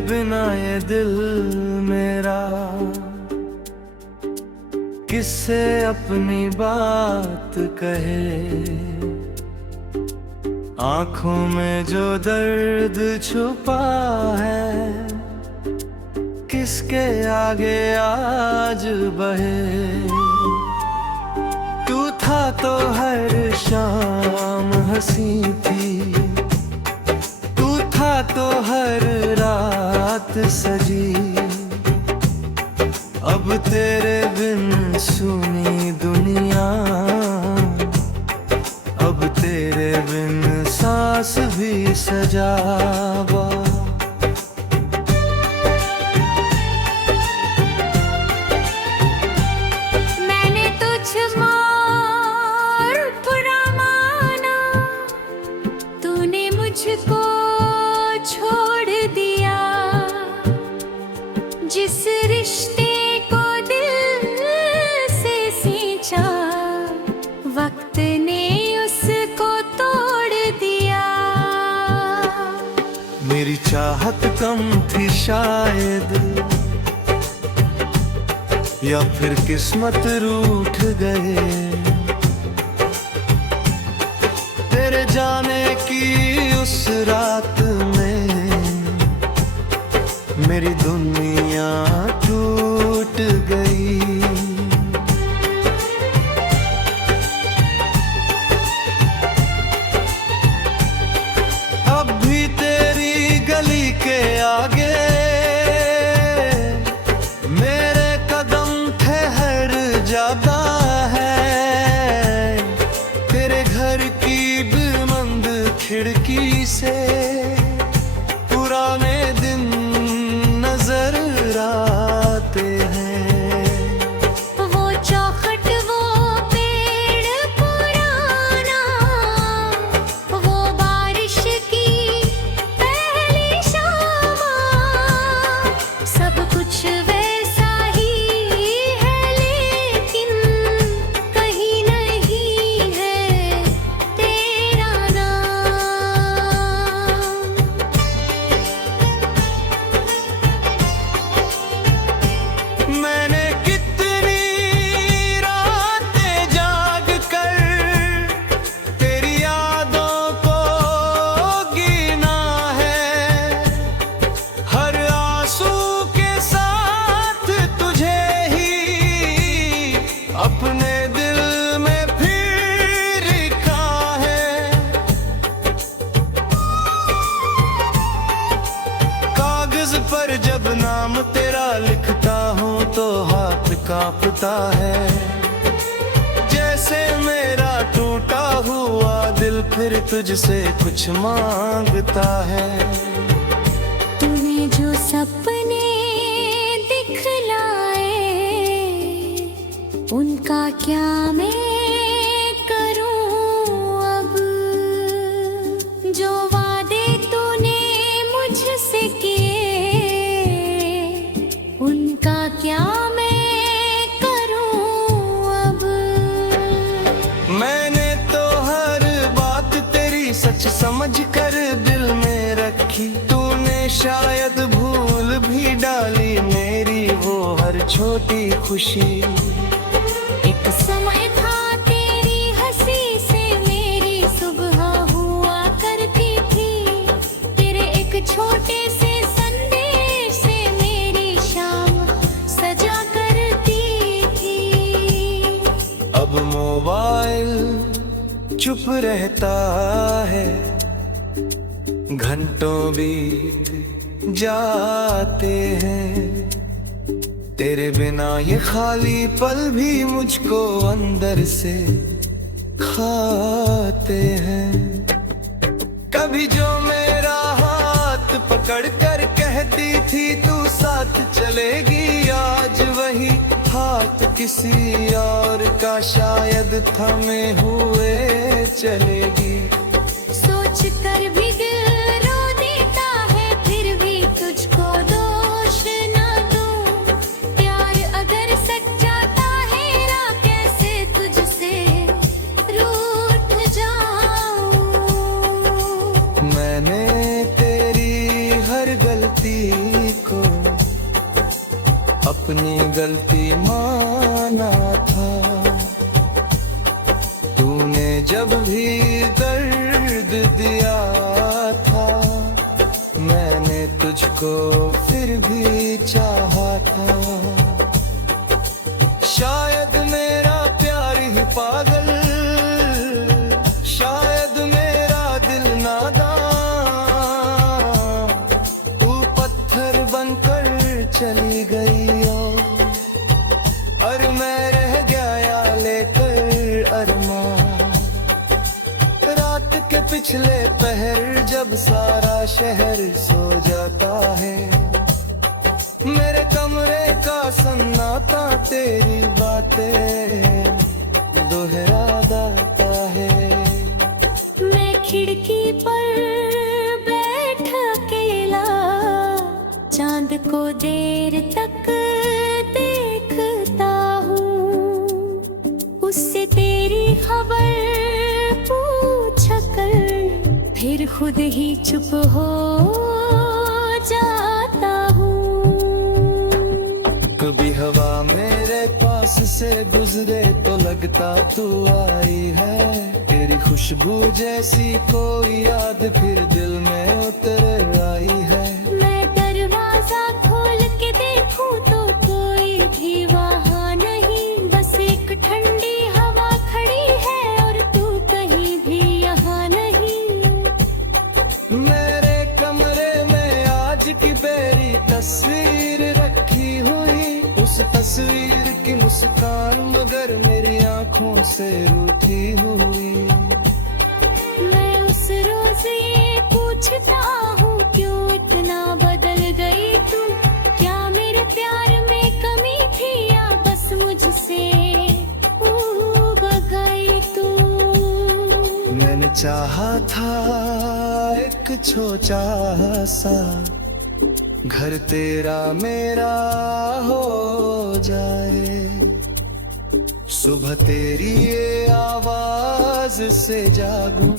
बिना ये दिल मेरा किससे अपनी बात कहे। आंखों में जो दर्द छुपा है किसके आगे आज बहे। तू था तो हर शाम हंसी थी, तू था तो हर रात सजी। अब तेरे बिन सुनी दुनिया, अब तेरे बिन सांस भी सजावा। मैंने तुझको बुरा माना, तूने मुझको छोड़ दिया। जिस रिश्ते को दिल से सींचा, वक्त ने उसको तोड़ दिया। मेरी चाहत कम थी शायद, या फिर किस्मत रूठ गए। तेरे जाने की उस रात में मेरी दुनिया टूट गई। अब भी तेरी गली के आगे मेरे कदम ठहर जाता है। तेरे घर की बंद खिड़की से पुराने दिन नजर आते हैं। वो चौखट, वो पेड़ पुराना, वो बारिश की पहली शाम, सब कुछ वैसा ही है, लेकिन कहीं नहीं है तेरा नाम। मैंने कितनी रातें जाग कर तेरी यादों को गिना है। हर आंसू के साथ तुझे ही अपने दिल में फिर लिखा है। कागज पर जब नाम तेरा लिखता हूँ तो हाथ कांपता है। जैसे मेरा टूटा हुआ दिल फिर तुझसे कुछ मांगता है। तूने जो सपने दिखलाए, उनका क्या मैं करूं अब। जो वादे तूने मुझसे किए, उनका क्या मैं करूं अब। मैंने तो हर बात तेरी सच समझ कर दिल में रखी। तूने शायद भूल भी डाली मेरी वो हर छोटी खुशी। एक समय था तेरी हंसी से मेरी सुबह हुआ करती थी। तेरे एक छोटे से संदेश से मेरी शाम सजा करती थी। अब मोबाइल चुप रहता है, घंटों बीत जाते हैं। तेरे बिना ये खाली पल भी मुझको अंदर से खाते हैं। कभी जो मेरा हाथ पकड़ कर कहती थी तू साथ चलेगी, आज वही हाथ किसी और का शायद थमे हुए चलेगी। सोच कर भी दिल रो देता है, फिर भी तुझको दोष ना दूं। प्यार अगर सच्चा था हेरा, कैसे तुझसे रूठ जाऊं। मैंने तेरी हर गलती अपनी गलती माना था। तूने जब भी दर्द दिया था, मैंने तुझको फिर भी चाहा था। शायद मेरा प्यार ही पागल, शायद मेरा दिल नादान, तू पत्थर बनकर चली गई और मैं रह गया लेकर अरमान। रात के पिछले पहर जब सारा शहर सो जाता है, मेरे कमरे का सन्नाटा तेरी बातें दोहराता है। मैं खिड़की पर बैठ अकेला चांद को देर तक देखता हूँ, उससे तेरी खबर पूछ कर फिर खुद ही चुप हो जाता हूँ। कभी हवा मेरे पास से गुजरे तो लगता तू आई है, तेरी खुशबू जैसी कोई याद फिर दिल में उतर आई है। मैं दरवाजा खोल के देखूं तो कोई भी वहाँ नहीं, बस एक ठंडी हवा खड़ी है और तू कहीं भी यहाँ नहीं। मेरे कमरे में आज की बेरी तस्वीर रखी हुई, उस तस्वीर की मुस्कान मगर मेरी आंखों से रूठी हुई। मैं उस रोज ये पूछता हूँ क्यों इतना बदल गई तू, क्या मेरे प्यार में कमी थी या बस मुझसे ऊब गई तू। मैंने चाहा था एक छोटा सा घर तेरा मेरा हो जाए, सुबह तेरी ये आवाज से जागूं।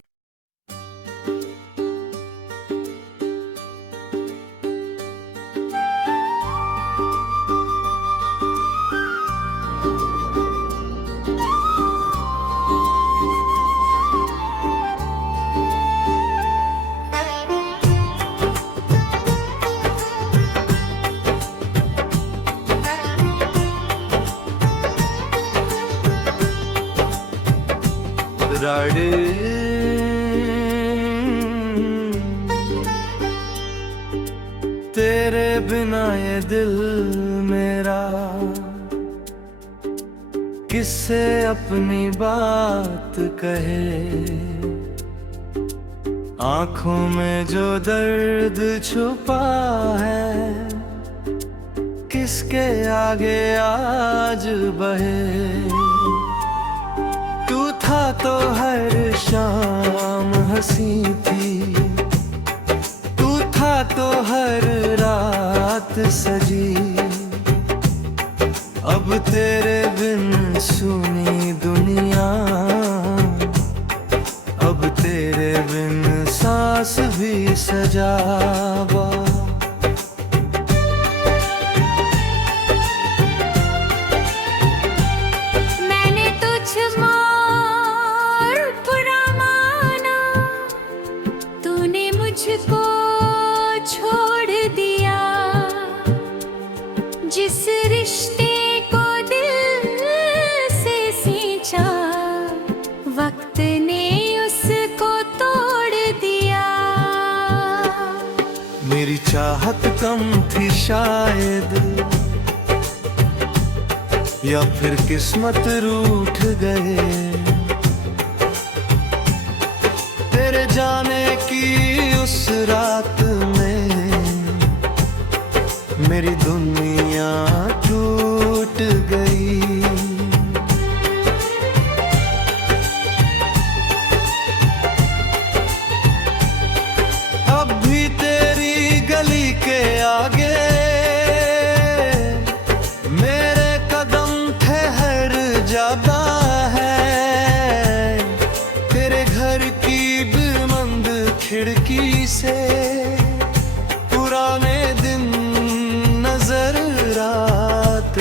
तेरे बिना ये दिल मेरा किससे अपनी बात कहे, आंखों में जो दर्द छुपा है किसके आगे आज बहे। तू था तो हर शाम हंसी थी, तू था तो हर रात सजी, अब तेरे बिन सुनी दुनिया, अब तेरे बिन सांस भी सजावा। मुझको छोड़ दिया, जिस रिश्ते को दिल से सींचा वक्त ने उसको तोड़ दिया। मेरी चाहत कम थी शायद, या फिर किस्मत रूठ गए, तेरे जाने की उस रात में मेरी दुनिया टूट गई। अब भी तेरी गली के आगे मेरे कदम ठहर जाता है, तेरे घर की बंद खिड़की से पुराने दिन नजर आते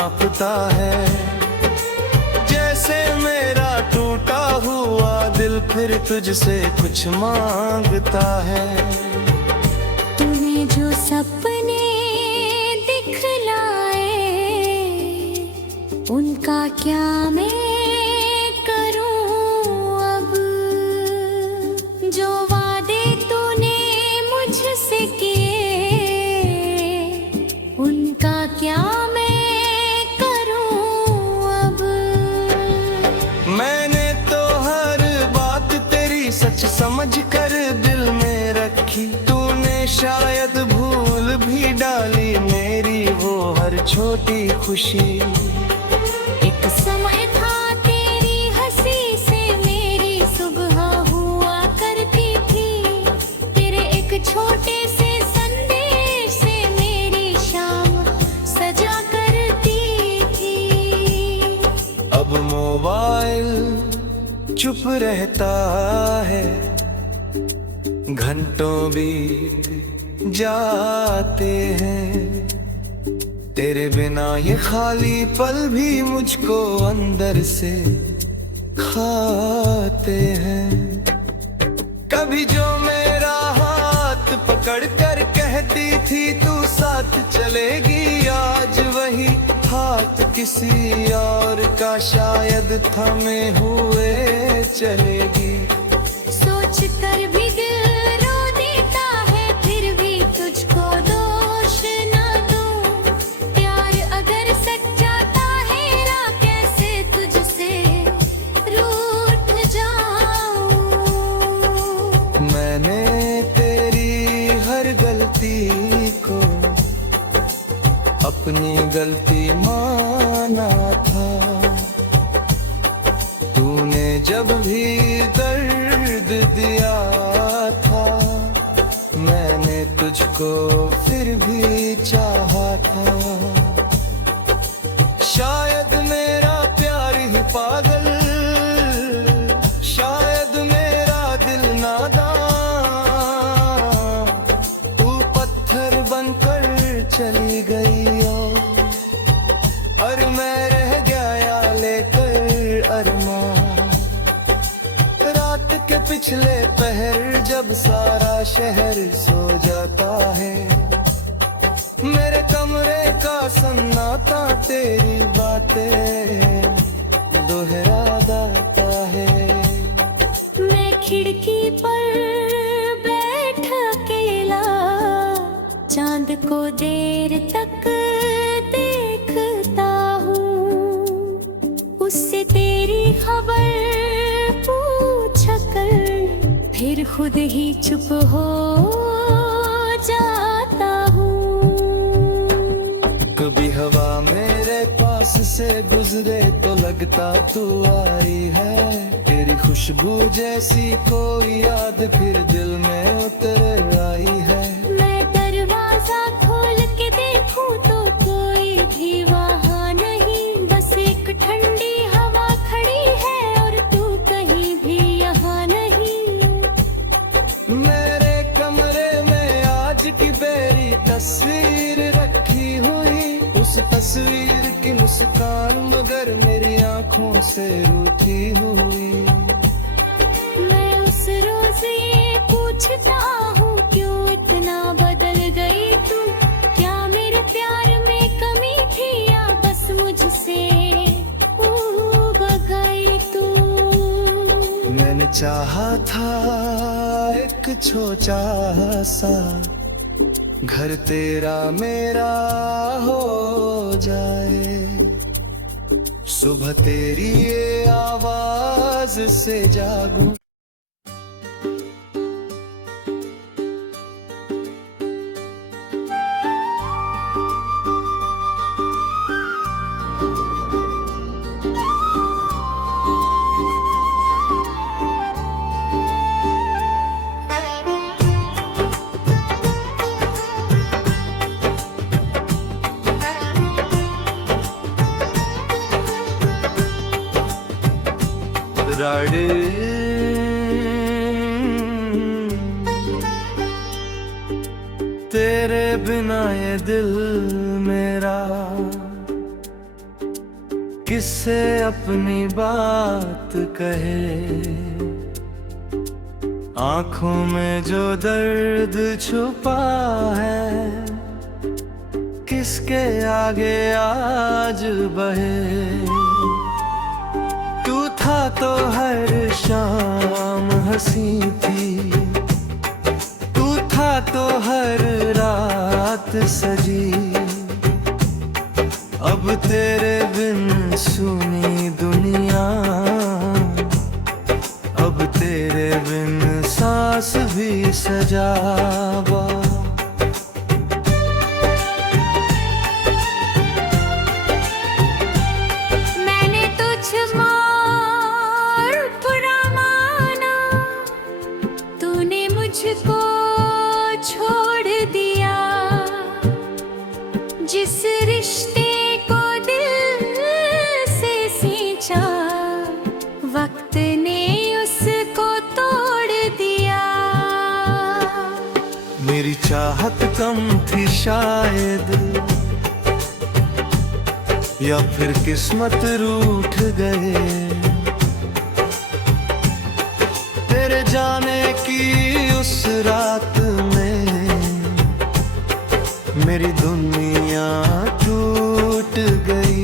कांपता है। जैसे मेरा टूटा हुआ दिल फिर तुझसे कुछ मांगता है। तूने जो सपने दिखलाए उनका क्या मैं करूं अब। जो वादे तूने मुझसे किए उनका क्या मैं करूं अब। मैंने तो हर बात तेरी सच समझ कर दिल में रखी। तूने शायद भूल भी डाली मेरी वो हर छोटी खुशी। एक समय था तेरी हंसी से मेरी सुबह हुआ करती थी। तेरे एक छोटे से संदेश से मेरी शाम सजा करती थी। अब मोबाइल चुप रहता है, घंटों बीत जाते हैं। तेरे बिना ये खाली पल भी मुझको अंदर से खाते हैं। कभी जो मेरा हाथ पकड़ कर कहती थी तू साथ चलेगी, आज वही हाथ किसी और का शायद थमे हुए चलेगी। सोच कर भी दिल रो देता है, फिर भी तुझको दोष ना दूं। प्यार अगर सच्चा था कैसे तुझसे रूठ जाऊं। मैंने तेरी हर गलती को अपनी गलती माना था। तूने जब भी दर्द दिया था मैंने तुझको फिर भी चाहा था। शायद मेरा प्यार ही पागल, शायद मेरा दिल नादान। तू पत्थर बनकर चली गई और मैं रह गया लेकर अरमान। रात के पिछले पहर जब सारा शहर सो जाता है, मेरे कमरे का सन्नाटा तेरी बातें दोहराता है। मैं खिड़की पर बैठ अकेला चांद को देर तक देखता हूँ। उससे तेरी खबर पूछ कर फिर खुद ही चुप हो जाता हूँ। कभी हवा मेरे पास से गुजरे तो लगता तू आई है। तेरी खुशबू जैसी कोई याद फिर दिल में उतर आई है। मैं दरवाजा खोल के देखूं तो कोई भी वहाँ नहीं, बस एक ठंडी हवा खड़ी है और तू कहीं भी यहाँ नहीं। मेरे कमरे में आज की बेरी तस्वीर रखी हुई, उस तस्वीर की मुस्कान मगर मेरी आंखों से रूठी हुई। मैं उस रोज ये पूछता हूँ क्यों इतना बदल गई तू। क्या मेरे प्यार में कमी थी या बस मुझसे ऊब गई तू। मैंने चाहा था एक छोटा सा घर तेरा मेरा हो जाए। सुबह तेरी ये आवाज से जागूं। राड़े तेरे बिना ये दिल मेरा किससे अपनी बात कहे, आंखों में जो दर्द छुपा है, किसके आगे आज बहे। तू था तो हर शाम हंसी थी, तू था तो हर रात सजी। अब तेरे बिन सुनी दुनिया, अब तेरे बिन सांस भी सजावा। मैंने तुझको बुरा माना, तूने मुझको छोड़ दिया। जिस रिश्ते को दिल से सींचा, वक्त ने उसको तोड़ दिया। मेरी चाहत कम थी शायद, या फिर किस्मत रूठ गए। तेरे जाने की उस रात में मेरी दुनिया टूट गई।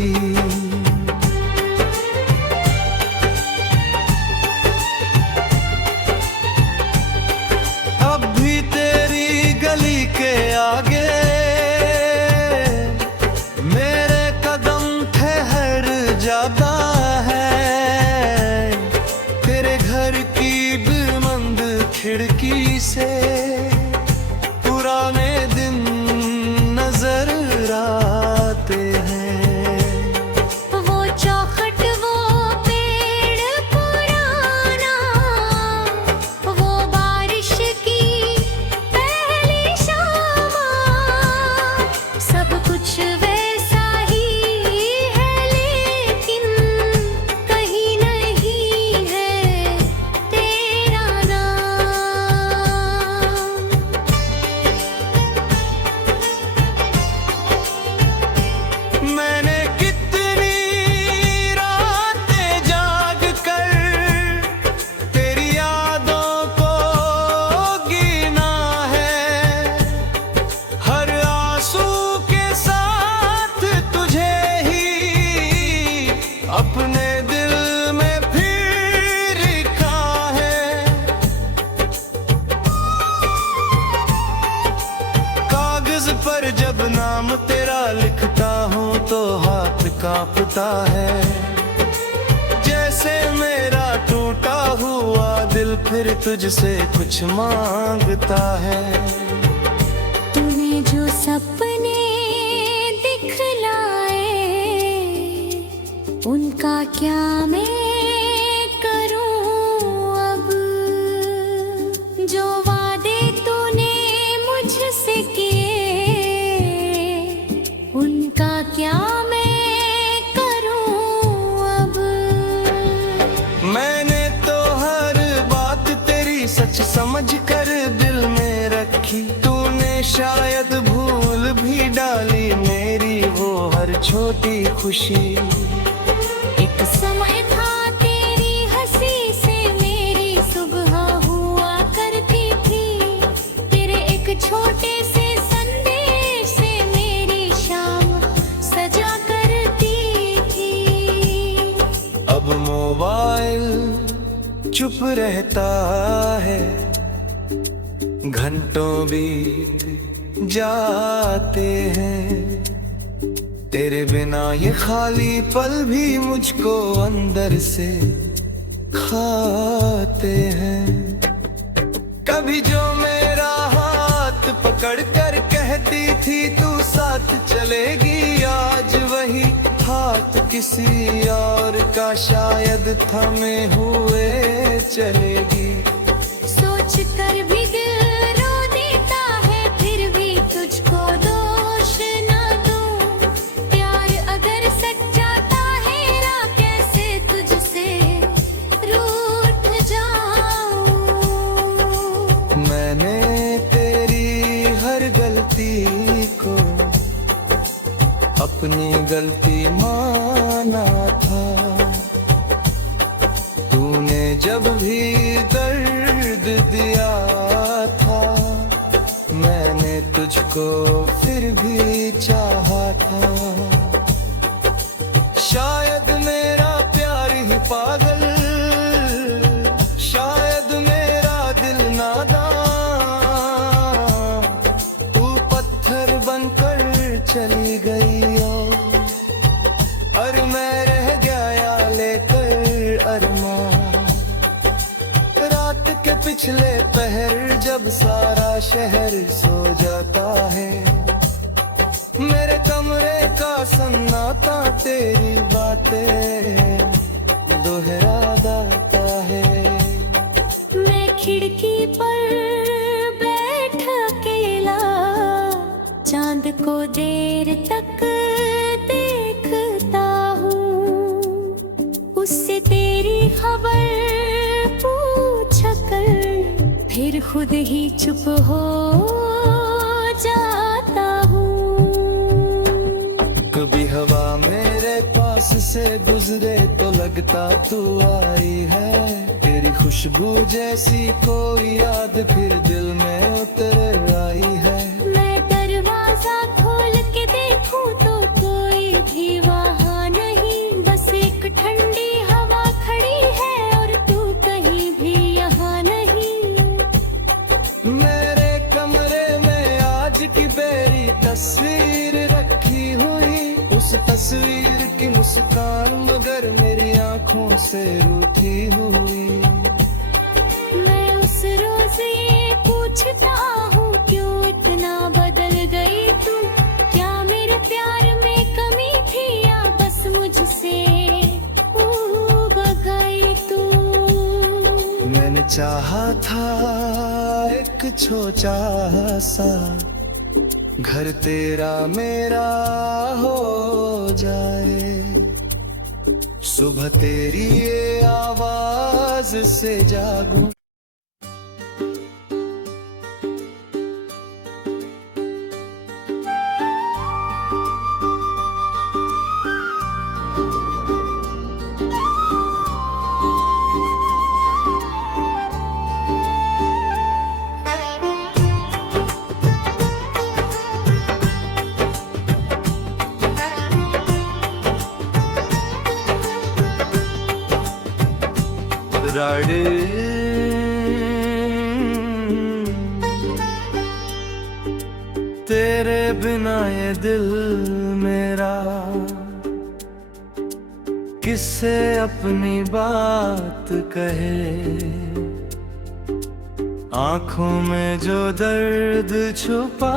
अब भी तेरी गली के आगे मेरे कदम ठहर जाता है। तेरे घर की बंद खिड़की से पुराने दिन नजर आते हैं। वो चौखट, वो पेड़ पुराना, वो बारिश की पहली शाम, सब कुछ वैसा ही है, लेकिन कहीं नहीं है तेरा नाम। मैंने कितनी रातें जाग कर तेरी यादों को गिना है। हर आंसू के साथ तुझे ही अपने दिल में फिर लिखा है। कागज पर जब नाम तेरा लिखता हूँ तो हाथ कांपता है। जैसे मेरा टूटा हुआ दिल फिर तुझसे कुछ मांगता है। तूने जो सपने दिखलाए, उनका क्या मैं करूं अब। जो वादे तूने मुझसे किए, उनका क्या मैं करूं अब। मैंने तो हर बात तेरी सच समझ कर दिल में रखी। तूने शायद भूल भी डाली मेरी वो हर छोटी खुशी। एक समय था तेरी हंसी से मेरी सुबह हुआ करती थी। तेरे एक छोटे से संदेश से मेरी शाम सजा करती थी। अब मोबाइल चुप रहता है, घंटों बीत जाते हैं। तेरे बिना ये खाली पल भी मुझको अंदर से खाते हैं। कभी जो मेरा हाथ पकड़ कर कहती थी तू साथ चलेगी, आज वही हाथ किसी और का शायद थमे हुए चलेगी। सोच कर भी दिल रो देता है, फिर भी तुझको दोष ना दूं। प्यार अगर सच्चा था हेरा, कैसे तुझसे रूठ जाऊं। मैंने तेरी हर गलती को अपनी गलती माना था। जब भी दर्द दिया था, मैंने तुझको फिर भी चाहा था। शायद मेरा प्यार ही पागल, शायद मेरा दिल नादान, तू पत्थर बनकर चली गई और मैं रह गया लेकर अरमान। रात के पिछले पहर जब सारा शहर सो जाता है, मेरे कमरे का सन्नाटा तेरी बातें दोहराता है। मैं खिड़की पर बैठ अकेला चांद को देर तक देखता हूँ, उससे तेरी खबर पूछ कर फिर खुद ही चुप हो जाता हूँ। कभी हवा मेरे पास से गुजरे तो लगता तू आई है, तेरी खुशबू जैसी कोई याद फिर दिल में उतर आई है। मैं दरवाजा खोल के देखूं तो कोई भी वहाँ नहीं, बस एक ठंडी हवा खड़ी है और तू कहीं भी यहाँ नहीं। मेरे कमरे में आज की बेरी तस्वीर रखी हुई, उस तस्वीर की मुस्कान मगर मेरी आंखों से रूठी हुई। मैं उस रोज ये पूछता हूँ क्यों इतना बदल गई तू, क्या मेरे प्यार में कमी थी या बस मुझसे ऊब गई तू। मैंने चाहा था एक छोटा सा घर तेरा मेरा हो जाए, सुबह तेरी ये आवाज से जागूं। राडे तेरे बिना ये दिल मेरा किससे अपनी बात कहे, आंखों में जो दर्द छुपा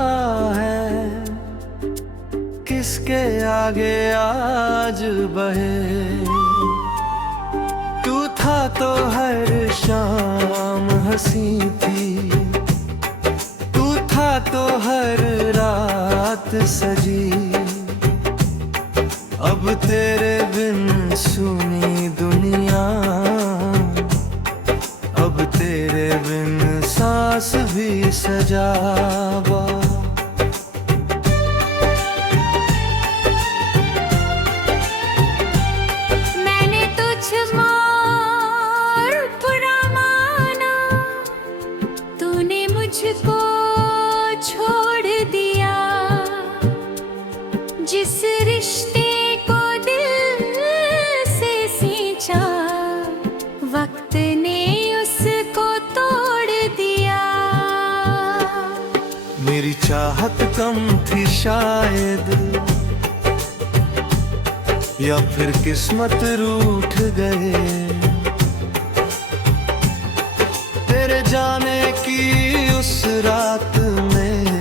है किसके आगे आज बहे। तू था तो हर शाम हंसी थी, तू था तो हर रात सजी, अब तेरे बिन सुनी दुनिया, अब तेरे बिन सांस भी सजावा। मुझको छोड़ दिया, जिस रिश्ते को दिल से सींचा वक्त ने उसको तोड़ दिया। मेरी चाहत कम थी शायद, या फिर किस्मत रूठ गए, तेरे जाने की उस रात में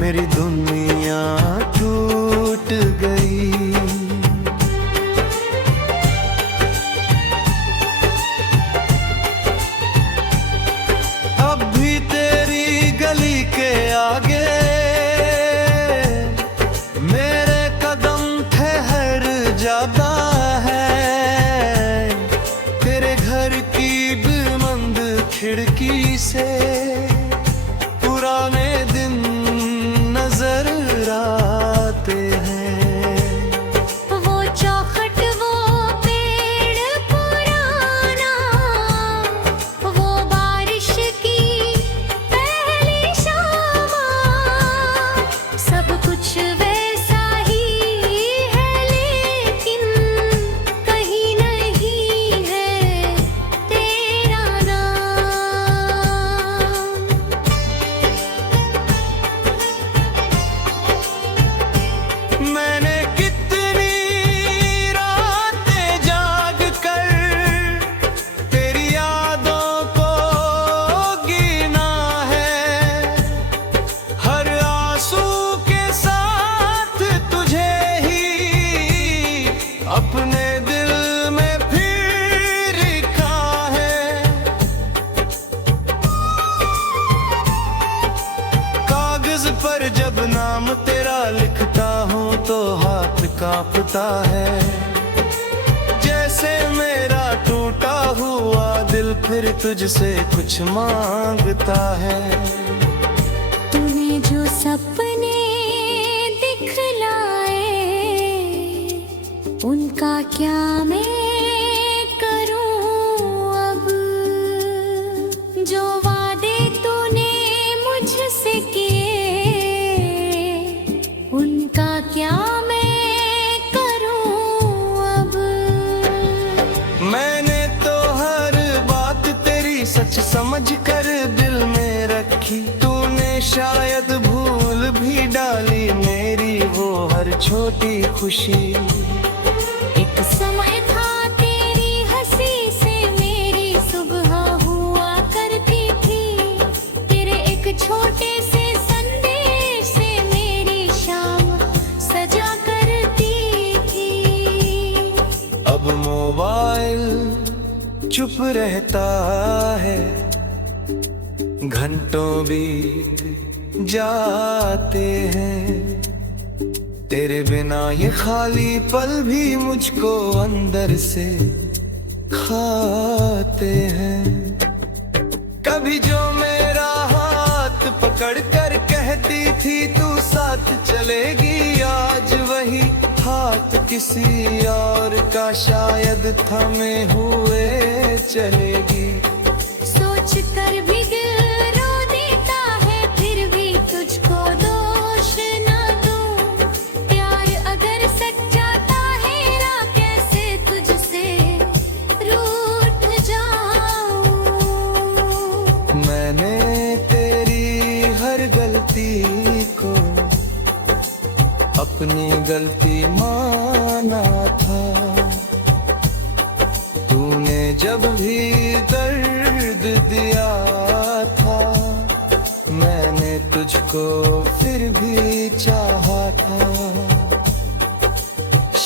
मेरी दुनिया टूट गई। अब भी तेरी गली के आगे मेरे कदम ठहर जाता है, तेरे घर की बंद खिड़की से पुराने दिन नजर आते हैं। वो चौखट वो पेड़ पुराना कांपता है। जैसे मेरा टूटा हुआ दिल फिर तुझसे कुछ मांगता है। तूने जो सपने दिखलाए उनका क्या मैं करूं अब। जो वादे तूने मुझसे किए उनका क्या मैं करूं अब। मैंने तो हर बात तेरी सच समझ कर दिल में रखी। तूने शायद भूल भी डाली मेरी वो हर छोटी खुशी। एक समय था तेरी हंसी से मेरी सुबह हुआ करती थी। तेरे एक छोटे से संदेश से मेरी शाम सजा करती थी। अब मोबाइल चुप रहता है, घंटों बीत जाते हैं। तेरे बिना ये खाली पल भी मुझको अंदर से खाते हैं। कभी जो मेरा हाथ पकड़ कर कहती थी तू साथ चलेगी, आज वही हाथ किसी और का शायद थमे हुए चलेगी। सोच कर भी दिल रो देता है, फिर भी तुझको दोष ना दूं। प्यार अगर सच्चा था हेरा कैसे तुझसे रूठ जाऊं। मैंने तेरी हर गलती को अपनी गलती माना था। तूने जब भी दर्द दिया था मैंने तुझको फिर भी चाहा था।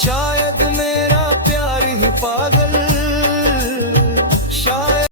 शायद मेरा प्यार ही पागल